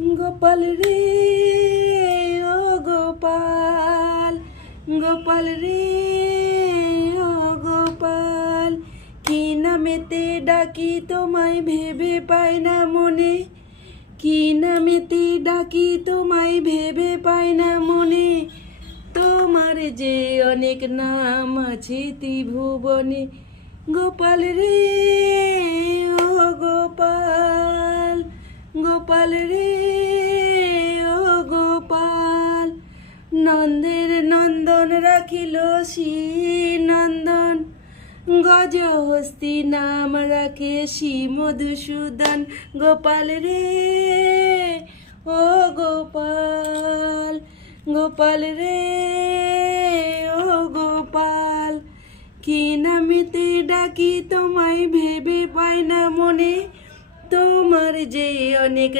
গোপাল রে ও গোপাল, গোপাল রে ও গোপাল, কি নামেতে ডাকি তোমায় ভেবে পাই না মনে, কি নামেতে ডাকি তোমায় ভেবে পাই না মনে, তোমার যে অনেক নাম আছে ত্রিভুবনে। গোপাল রে ও গোপাল, গোপাল রে ও গোপাল, নন্দের নন্দন রাখিল শ্রী নন্দন, গজহস্তি নাম রাখে শ্রী মধুসূদন। গোপাল রে ও গোপাল, গোপাল রে ও গোপাল, কি নামেতে ডাকি তোমায় ভেবে পাই না মনে, তোমার যে অনেক